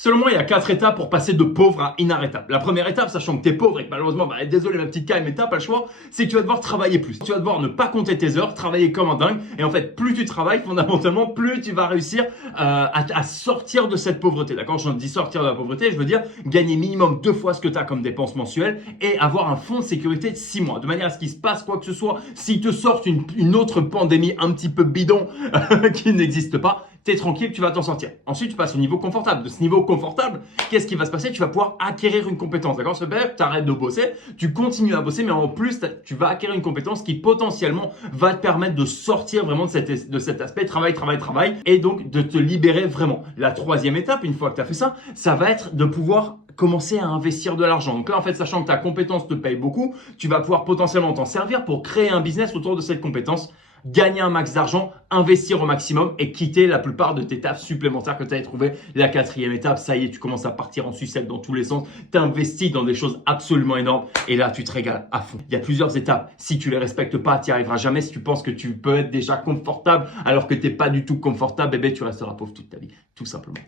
Selon moi, il y a 4 étapes pour passer de pauvre à inarrêtable. La première étape, sachant que tu es pauvre et que malheureusement, désolé ma petite caille, mais t'as pas le choix, c'est que tu vas devoir travailler plus. Tu vas devoir ne pas compter tes heures, travailler comme un dingue. Et en fait, plus tu travailles, fondamentalement, plus tu vas réussir à sortir de cette pauvreté. D'accord? Je dis sortir de la pauvreté, je veux dire gagner minimum 2 fois ce que tu as comme dépenses mensuelles et avoir un fonds de sécurité de 6 mois. De manière à ce qu'il se passe quoi que ce soit, s'ils te sortent une autre pandémie un petit peu bidon qui n'existe pas, t'es tranquille, tu vas t'en sortir. Ensuite, tu passes au niveau confortable. De ce niveau confortable, qu'est-ce qui va se passer? Tu vas pouvoir acquérir une compétence. D'accord? Ça veut dire que tu arrêtes de bosser, tu continues à bosser, mais en plus, tu vas acquérir une compétence qui potentiellement va te permettre de sortir vraiment de cet aspect travail, et donc de te libérer vraiment. La troisième étape, une fois que tu as fait ça, ça va être de pouvoir commencer à investir de l'argent. Donc là, en fait, sachant que ta compétence te paye beaucoup, tu vas pouvoir potentiellement t'en servir pour créer un business autour de cette compétence, gagner un max d'argent, investir au maximum et quitter la plupart de tes tafs supplémentaires que tu avais trouvé. La quatrième étape, ça y est, tu commences à partir en sucette dans tous les sens. Tu investis dans des choses absolument énormes et là, tu te régales à fond. Il y a plusieurs étapes. Si tu les respectes pas, tu n'y arriveras jamais. Si tu penses que tu peux être déjà confortable alors que tu n'es pas du tout confortable, tu resteras pauvre toute ta vie, tout simplement.